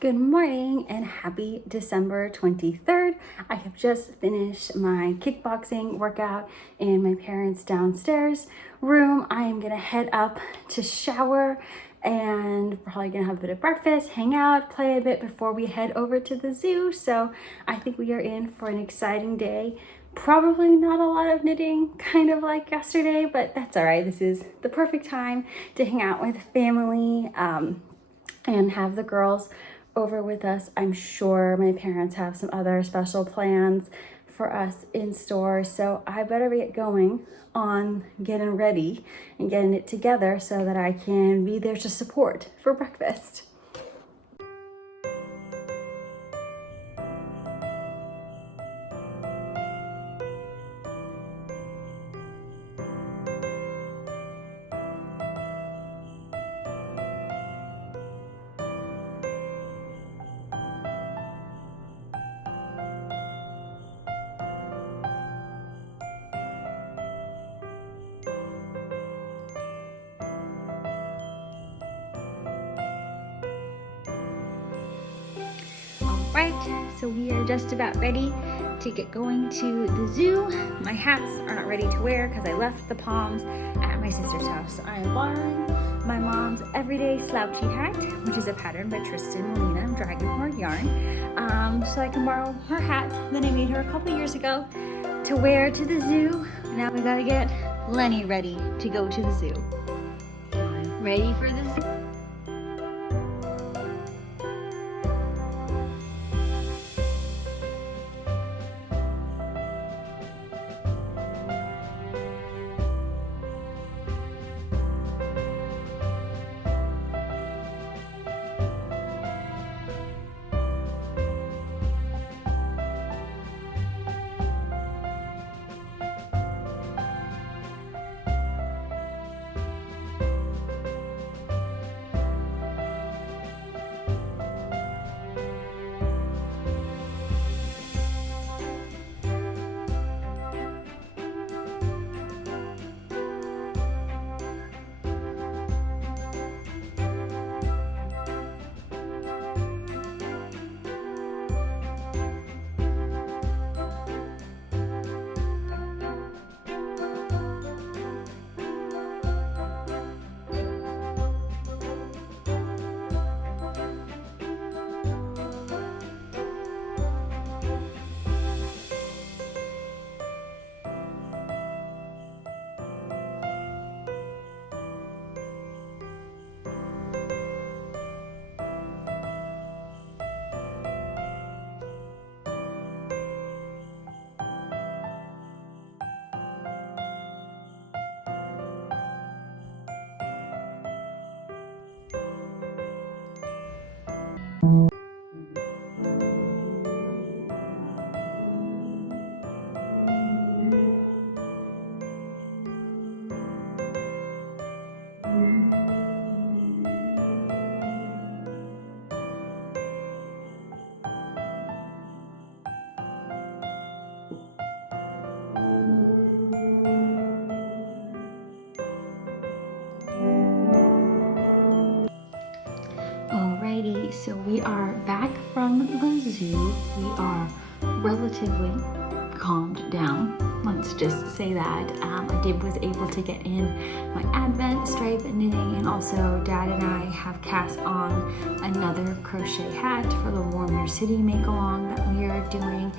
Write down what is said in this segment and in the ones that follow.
Good morning and happy December 23rd. I have just finished my kickboxing workout in my parents' downstairs room. I am gonna head up to shower and probably gonna have a bit of breakfast, hang out, play a bit before we head over to the zoo. So I think we are in for an exciting day. Probably not a lot of knitting, kind of like yesterday, but that's all right. This is the perfect time to hang out with family and have the girls over with us. I'm sure my parents have some other special plans for us in store, so I better get going on getting ready and getting it together so that I can be there to support for breakfast. Right, so we are just about ready to get going to the zoo. My hats are not ready to wear because I left the palms at my sister's house. So I am borrowing my mom's everyday slouchy hat, which is a pattern by Tristan Molina and Dragonheart Yarn. So I can borrow her hat that I made her a couple years ago to wear to the zoo. Now we gotta get Lenny ready to go to the zoo. Ready for the zoo? Alrighty, so we are back from the zoo. We are relatively calmed down. Let's just say that. I was able to get in my Advent stripe knitting, and also Dad and I have cast on another crochet hat for the Warm Your City make-along that we are doing.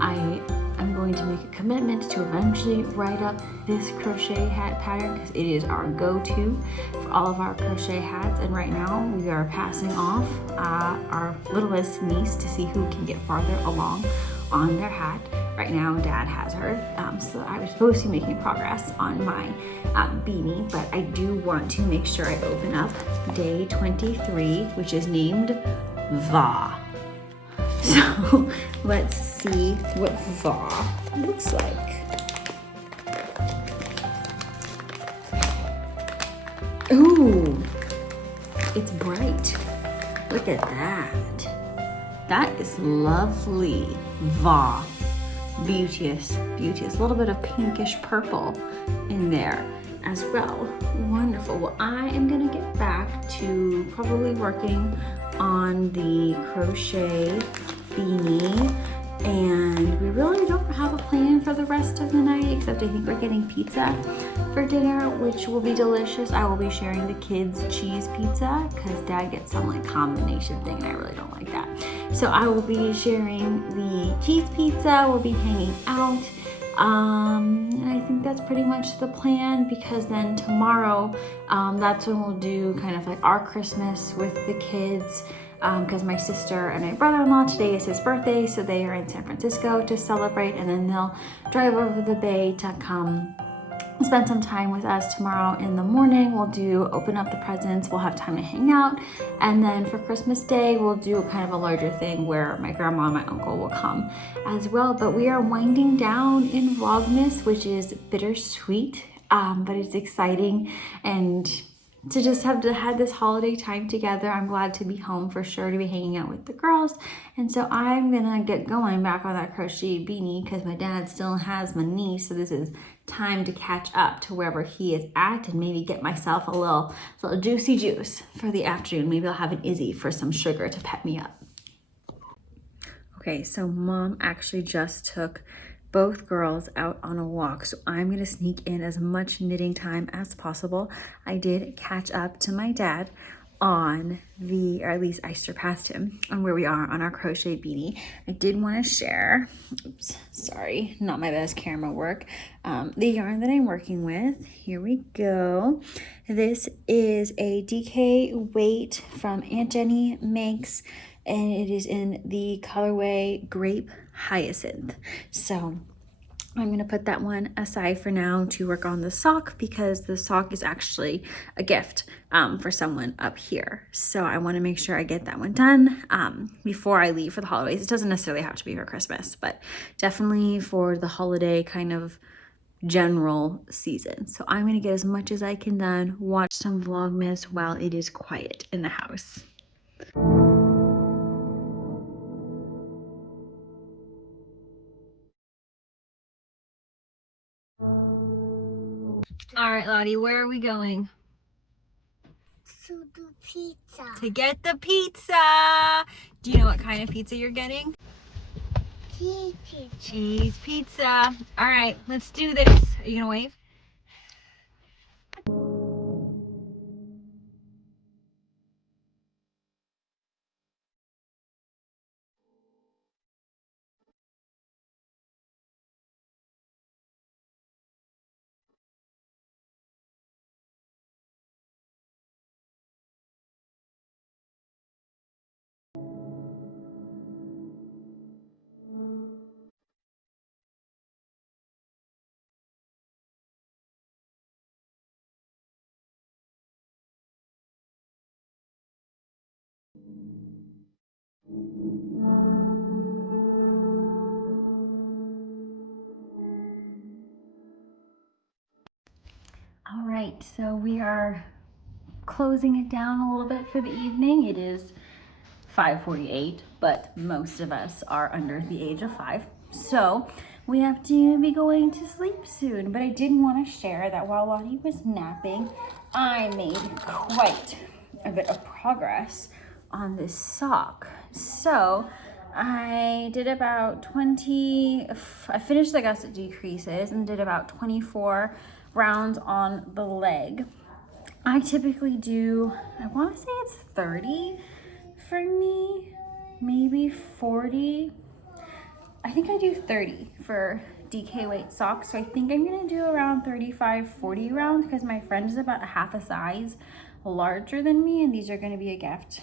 I'm going to make a commitment to eventually write up this crochet hat pattern because it is our go-to for all of our crochet hats, and right now we are passing off our littlest niece to see who can get farther along on their hat. Right now Dad has her, so I was supposed to be making progress on my beanie, but I do want to make sure I open up day 23, which is named Va. So let's see what Va looks like. Ooh, it's bright. Look at that. That is lovely. Va. Beauteous, beauteous. A little bit of pinkish purple in there as well. Wonderful. Well, I am gonna get back to probably working on the crochet beanie, and we really don't have a plan for the rest of the night, except I think we're getting pizza for dinner, which will be delicious. I will be sharing the kids' cheese pizza because Dad gets some like combination thing and I really don't like that. So I will be sharing the cheese pizza, we'll be hanging out. And I think that's pretty much the plan, because then tomorrow, that's when we'll do kind of like our Christmas with the kids, because my sister and my brother-in-law, today is his birthday, so they are in San Francisco to celebrate, and then they'll drive over the bay to come spend some time with us tomorrow in the morning. We'll do open up the presents, we'll have time to hang out, and then for Christmas Day we'll do kind of a larger thing where my grandma and my uncle will come as well. But we are winding down in Vlogmas, which is bittersweet, but it's exciting, and to just have had this holiday time together. I'm glad to be home for sure, to be hanging out with the girls. And so I'm gonna get going back on that crochet beanie because my dad still has my niece, so this is time to catch up to wherever he is at, and maybe get myself a little juicy juice for the afternoon. Maybe I'll have an Izzy for some sugar to pep me up. Okay, so Mom actually just took both girls out on a walk, so I'm gonna sneak in as much knitting time as possible. I did catch up to my dad on or at least I surpassed him on where we are on our crochet beanie. I did want to share, oops, sorry, not my best camera work, the yarn that I'm working with. Here we go. This is a DK weight from Aunt Jenny Makes, and it is in the colorway Grape Hyacinth. So I'm gonna put that one aside for now to work on the sock, because the sock is actually a gift for someone up here. So I wanna make sure I get that one done before I leave for the holidays. It doesn't necessarily have to be for Christmas, but definitely for the holiday kind of general season. So I'm gonna get as much as I can done, watch some Vlogmas while it is quiet in the house. All right, Lottie, where are we going? To the pizza. To get the pizza. Do you know what kind of pizza you're getting? Cheese pizza. Cheese pizza. All right, let's do this. Are you gonna wave? All right, so we are closing it down a little bit for the evening. It is 5:48, but most of us are under the age of 5. So we have to be going to sleep soon. But I did want to share that while Lottie was napping, I made quite a bit of progress on this sock. So I did about 20, I finished the gusset decreases and did about 24 rounds on the leg. I typically do, I want to say it's 30 for me, maybe 40. I think I do 30 for DK weight socks. So I think I'm gonna do around 35, 40 rounds, because my friend is about a half a size larger than me, and these are gonna be a gift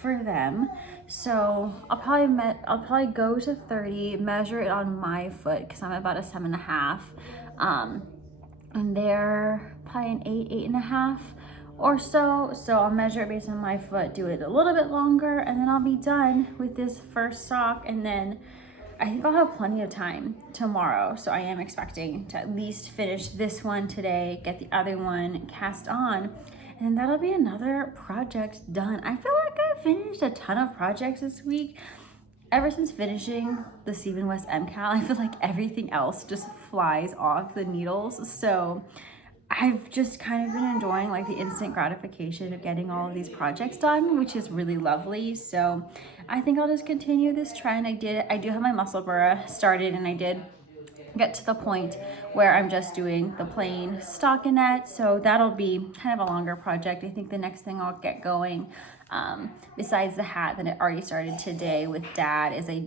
for them. So I'll probably go to 30, measure it on my foot because I'm about a 7.5. And they're probably an 8.5 or so. So I'll measure it based on my foot, do it a little bit longer, and then I'll be done with this first sock. And then I think I'll have plenty of time tomorrow. So I am expecting to at least finish this one today, get the other one cast on, and that'll be another project done. I feel like I finished a ton of projects this week. Ever since finishing the Stephen West MCAL, I feel like everything else just flies off the needles. So I've just kind of been enjoying like the instant gratification of getting all of these projects done, which is really lovely. So I think I'll just continue this trend. I do have my muscle burra started, and I did get to the point where I'm just doing the plain stockinette. So that'll be kind of a longer project. I think the next thing I'll get going, besides the hat that I already started today with Dad, is I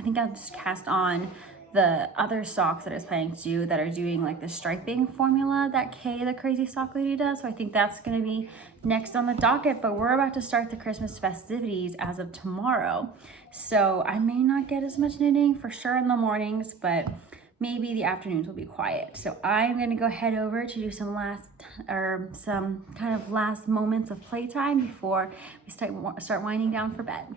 think I'll just cast on the other socks that I was planning to do that are doing like the striping formula that Kay, the crazy sock lady, does. So I think that's gonna be next on the docket, but we're about to start the Christmas festivities as of tomorrow. So I may not get as much knitting for sure in the mornings, but maybe the afternoons will be quiet. So I'm gonna go head over to do some kind of last moments of playtime before we start winding down for bed.